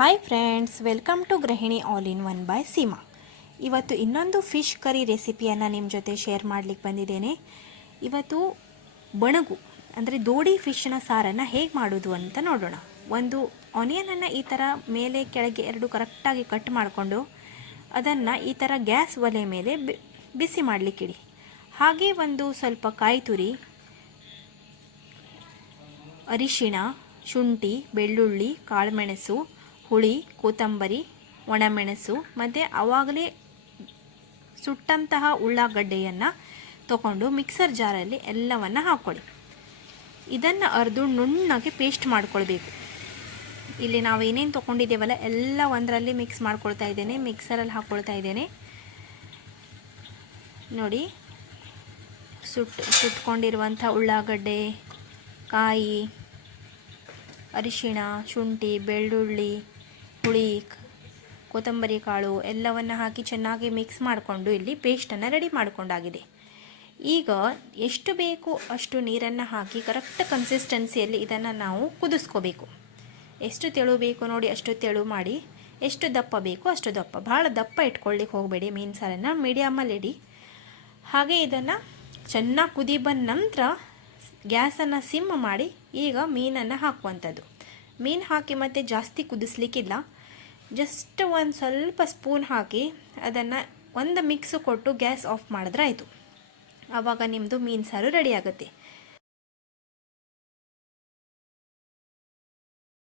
Hi friends welcome to Gruhini all in one by Seema ಇವತ್ತು ಇನ್ನೊಂದು fish curry ರೆಸಿಪಿಯನ್ನು ನಿಮ್ಮ ಜೊತೆ ಶೇರ್ ಮಾಡಲಿಕ್ಕೆ ಬಂದಿದ್ದೇನೆ. ಇವತ್ತು ಬಣಗು, ಅಂದರೆ ದೋಡಿ ಫಿಶ್ನ ಸಾರನ್ನು ಹೇಗೆ ಮಾಡೋದು ಅಂತ ನೋಡೋಣ. ಒಂದು ಆನಿಯನನ್ನು ಈ ಥರ ಮೇಲೆ ಕೆಳಗೆ ಎರಡು ಕರೆಕ್ಟಾಗಿ ಕಟ್ ಮಾಡಿಕೊಂಡು ಅದನ್ನು ಈ ಥರ ಗ್ಯಾಸ್ ಒಲೆ ಮೇಲೆ ಬಿಸಿ ಮಾಡಲಿಕ್ಕಿಡಿ. ಹಾಗೆ ಒಂದು ಸ್ವಲ್ಪ ಕಾಯಿ ತುರಿ ಅರಿಶಿಣ, ಶುಂಠಿ, ಬೆಳ್ಳುಳ್ಳಿ ಕಾಳುಮೆಣಸು ಹುಳಿ, ಕೊತ್ತಂಬರಿ, ಒಣಮೆಣಸು, ಮತ್ತು ಆವಾಗಲೇ ಸುಟ್ಟಂತಹ ಉಳ್ಳಾಗಡ್ಡೆಯನ್ನು ತಗೊಂಡು ಮಿಕ್ಸರ್ ಜಾರಲ್ಲಿ ಎಲ್ಲವನ್ನು ಹಾಕ್ಕೊಳ್ಳಿ. ಇದನ್ನು ಅರ್ದು ನುಣ್ಣಗೆ ಪೇಸ್ಟ್ ಮಾಡ್ಕೊಳ್ಬೇಕು. ಇಲ್ಲಿ ನಾವು ಏನೇನು ತೊಗೊಂಡಿದ್ದೇವಲ್ಲ ಎಲ್ಲ ಒಂದರಲ್ಲಿ ಮಿಕ್ಸ್ ಮಾಡ್ಕೊಳ್ತಾ ಇದ್ದೇನೆ, ಮಿಕ್ಸರಲ್ಲಿ ಹಾಕ್ಕೊಳ್ತಾ ಇದ್ದೇನೆ. ನೋಡಿ, ಸುಟ್, ಸುಟ್ಕೊಂಡಿರುವಂಥ ಉಳ್ಳಾಗಡ್ಡೆ, ಕಾಯಿ, ಅರಿಶಿಣ, ಶುಂಠಿ, ಬೆಳ್ಳುಳ್ಳಿ ಹುಳಿ, ಕೊತ್ತಂಬರಿ ಕಾಳು ಎಲ್ಲವನ್ನು ಹಾಕಿ ಚೆನ್ನಾಗಿ ಮಿಕ್ಸ್ ಮಾಡಿಕೊಂಡು ಇಲ್ಲಿ ಪೇಸ್ಟನ್ನು ರೆಡಿ ಮಾಡಿಕೊಂಡಾಗಿದೆ. ಈಗ ಎಷ್ಟು ಬೇಕು ಅಷ್ಟು ನೀರನ್ನು ಹಾಕಿ ಕರೆಕ್ಟ್ ಕನ್ಸಿಸ್ಟೆನ್ಸಿಯಲ್ಲಿ ಇದನ್ನು ನಾವು ಕುದಿಸ್ಕೋಬೇಕು. ಎಷ್ಟು ತೆಳು ಬೇಕು ನೋಡಿ ಅಷ್ಟು ತೆಳು ಮಾಡಿ, ಎಷ್ಟು ದಪ್ಪ ಬೇಕು ಅಷ್ಟು ದಪ್ಪ. ಭಾಳ ದಪ್ಪ ಇಟ್ಕೊಳ್ಳಿಕ್ಕೆ ಹೋಗಬೇಡಿ ಮೀನು ಸಾರನ್ನು ಮೀಡಿಯಮಲ್ಲಿ ಇಡಿ. ಹಾಗೆ ಇದನ್ನು ಚೆನ್ನಾಗಿ ಕುದಿ ಬಂದ ನಂತರ ಗ್ಯಾಸನ್ನು ಸಿಮ್ ಮಾಡಿ ಈಗ ಮೀನನ್ನು ಹಾಕುವಂಥದ್ದು ಮೀನು ಹಾಕಿ ಮತ್ತೆ ಜಾಸ್ತಿ ಕುದಿಸ್ಲಿಕ್ಕಿಲ್ಲ. ಜಸ್ಟ್ ಒಂದು ಸ್ವಲ್ಪ ಸ್ಪೂನ್ ಹಾಕಿ ಅದನ್ನು ಒಂದು ಮಿಕ್ಸ್ ಕೊಟ್ಟು ಗ್ಯಾಸ್ ಆಫ್ ಮಾಡಿದ್ರೆ ಆಯಿತು. ಆವಾಗ ನಿಮ್ಮದು ಮೀನು ಸಾರು ರೆಡಿ ಆಗುತ್ತೆ.